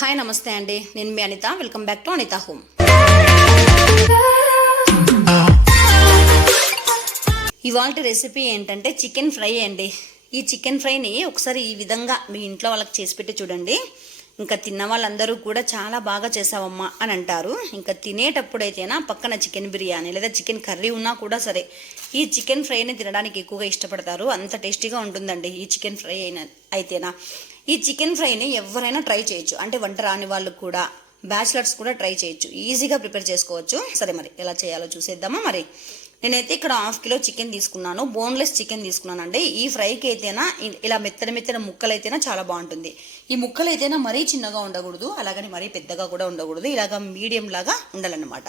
Hi నమస్తే అండి. నేను మీ Anitha. Welcome back to Anitha home. ఇవాళ రెసిపీ ఏంటంటే చికెన్ ఫ్రై అండి. ఈ చికెన్ ఫ్రైని ఒకసారి ఈ విధంగా మీ ఇంట్లో వాళ్ళకి చేసి పెట్టి చూడండి. ఇంకా తిన్న వాళ్ళందరూ కూడా చాలా బాగా చేసావమ్మా అని అంటారు. ఇంకా తినేటప్పుడైతేనా పక్కన చికెన్ బిర్యానీ లేదా చికెన్ కర్రీ ఉన్నా కూడా సరే ఈ చికెన్ ఫ్రైని తినడానికి ఎక్కువగా ఇష్టపడతారు. అంత టేస్టీగా ఉంటుందండి ఈ చికెన్ ఫ్రై అయిన అయితేనా. ఈ చికెన్ ఫ్రైని ఎవరైనా ట్రై చేయొచ్చు. అంటే వంట రాని వాళ్ళు కూడా బ్యాచిలర్స్ కూడా ట్రై చేయొచ్చు. ఈజీగా ప్రిపేర్ చేసుకోవచ్చు. సరే మరి ఎలా చేయాలో చూసేద్దామా మరి? నేనైతే ఇక్కడ హాఫ్ కిలో చికెన్ తీసుకున్నాను. బోన్లెస్ చికెన్ తీసుకున్నానండి. ఈ ఫ్రైకి అయితేనా ఇలా మెత్తన మెత్తన ముక్కలు అయితేనా చాలా బాగుంటుంది. ఈ ముక్కలు అయితేనా మరీ చిన్నగా ఉండకూడదు అలాగని మరీ పెద్దగా కూడా ఉండకూడదు. ఇలాగ మీడియం లాగా ఉండాలన్నమాట.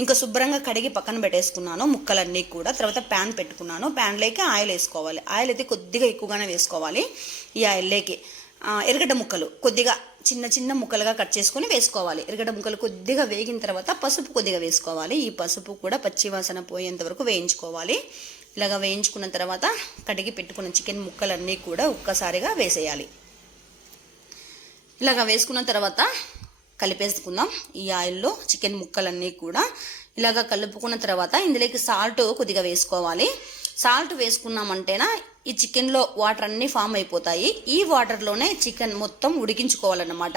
ఇంకా శుభ్రంగా కడిగి పక్కన పెట్టేసుకున్నాను ముక్కలన్నీ కూడా. తర్వాత ప్యాన్ పెట్టుకున్నాను. ప్యాన్లోకి ఆయిల్ వేసుకోవాలి. ఆయిల్ అయితే కొద్దిగా ఎక్కువగానే వేసుకోవాలి. ఈ ఆయిల్లోకి. ఎరగడ్డ ముక్కలు కొద్దిగా చిన్న చిన్న ముక్కలుగా కట్ చేసుకొని వేసుకోవాలి. ఎరగడ ముక్కలు కొద్దిగా వేగిన తర్వాత పసుపు కొద్దిగా వేసుకోవాలి. ఈ పసుపు కూడా పచ్చివాసన పోయేంత వరకు వేయించుకోవాలి. ఇలాగా వేయించుకున్న తర్వాత కడిగి పెట్టుకున్న చికెన్ ముక్కలన్నీ కూడా ఒక్కసారిగా వేసేయాలి. ఇలాగా వేసుకున్న తర్వాత కలిపేసుకుందాం. ఈ ఆయిల్లో చికెన్ ముక్కలన్నీ కూడా ఇలాగా కలుపుకున్న తర్వాత ఇందులోకి సాల్ట్ కొద్దిగా వేసుకోవాలి. సాల్ట్ వేసుకున్నామంటేనా ఈ చికెన్లో వాటర్ అన్నీ ఫామ్ అయిపోతాయి. ఈ వాటర్లోనే చికెన్ మొత్తం ఉడికించుకోవాలన్నమాట.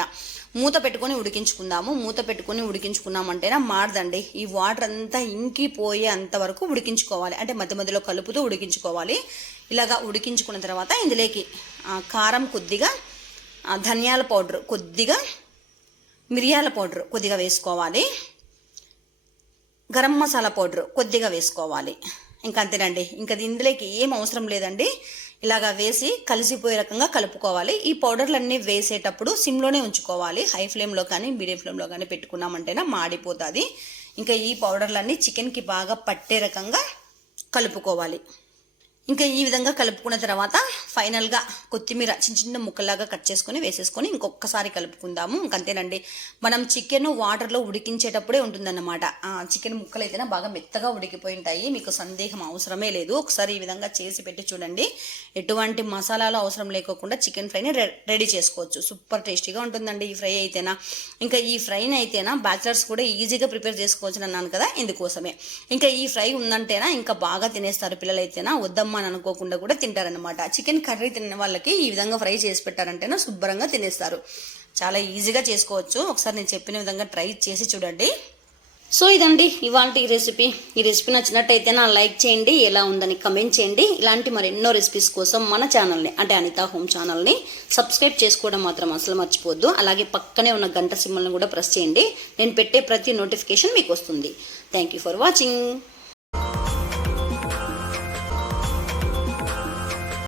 మూత పెట్టుకొని ఉడికించుకుందాము. మూత పెట్టుకొని ఉడికించుకున్నామంటేనా మారదండి ఈ వాటర్ అంతా ఇంకిపోయే అంతవరకు ఉడికించుకోవాలి. అంటే మధ్య మధ్యలో కలుపుతూ ఉడికించుకోవాలి. ఇలాగా ఉడికించుకున్న తర్వాత ఇందులోకి కారం కొద్దిగా ధనియాల పౌడర్ కొద్దిగా మిరియాల పౌడర్ కొద్దిగా వేసుకోవాలి. గరం మసాలా పౌడర్ కొద్దిగా వేసుకోవాలి. ఇంకా అంతేనండి. ఇంకా ఇందులోకి ఏం అవసరం లేదండి. ఇలాగా వేసి కలిసిపోయే రకంగా కలుపుకోవాలి. ఈ పౌడర్లన్నీ వేసేటప్పుడు సిమ్లోనే ఉంచుకోవాలి. హై ఫ్లేమ్లో కానీ మీడియం ఫ్లేమ్లో కానీ పెట్టుకున్నామంటేనే మాడిపోతుంది. ఇంకా ఈ పౌడర్లన్నీ చికెన్కి బాగా పట్టే రకంగా కలుపుకోవాలి. ఇంకా ఈ విధంగా కలుపుకున్న తర్వాత ఫైనల్గా కొత్తిమీర చిన్న చిన్న ముక్కలాగా కట్ చేసుకొని వేసేసుకొని ఇంకొకసారి కలుపుకుందాము. ఇంకంతేనండి మనం చికెన్ వాటర్లో ఉడికించేటప్పుడే ఉంటుందన్నమాట. చికెన్ ముక్కలు అయితేనే బాగా మెత్తగా ఉడికిపోయి ఉంటాయి మీకు సందేహం అవసరమే లేదు. ఒకసారి ఈ విధంగా చేసి పెట్టి చూడండి. ఎటువంటి మసాలాలు అవసరం లేకోకుండా చికెన్ ఫ్రైని రె- రెడీ చేసుకోవచ్చు. సూపర్ టేస్టీగా ఉంటుందండి ఈ ఫ్రై అయితేనా. ఇంకా ఈ ఫ్రైని అయితేనా బ్యాచిలర్స్ కూడా ఈజీగా ప్రిపేర్ చేసుకోవచ్చు అన్నాను కదా ఇందుకోసమే. ఇంకా ఈ ఫ్రై ఉందంటేనా ఇంకా బాగా తినేస్తారు పిల్లలైతేనా వద్దమ్మ వద్దమ్మా అని అనుకోకుండా కూడా తింటారనమాట చికెన్ కర్రీ తిన్న వాళ్ళకి ఈ విధంగా ఫ్రై చేసి పెట్టారంటేనే శుభ్రంగా తినేస్తారు. చాలా ఈజీగా చేసుకోవచ్చు. ఒకసారి నేను చెప్పిన విధంగా ట్రై చేసి చూడండి. సో ఇదండి ఇవాళ ఈ రెసిపీ ఈ రెసిపీ నచ్చినట్టయితే నా లైక్ చేయండి. ఎలా ఉందని కమెంట్ చేయండి. ఇలాంటి మరెన్నో రెసిపీస్ కోసం మన ఛానల్ని అంటే అనితా హోమ్ ఛానల్ని సబ్స్క్రైబ్ చేసుకోవడం మాత్రం అసలు మర్చిపోద్దు అలాగే పక్కనే ఉన్న గంట సింబల్ని కూడా ప్రెస్ చేయండి. నేను పెట్టే ప్రతి నోటిఫికేషన్ మీకు వస్తుంది. Thank you for watching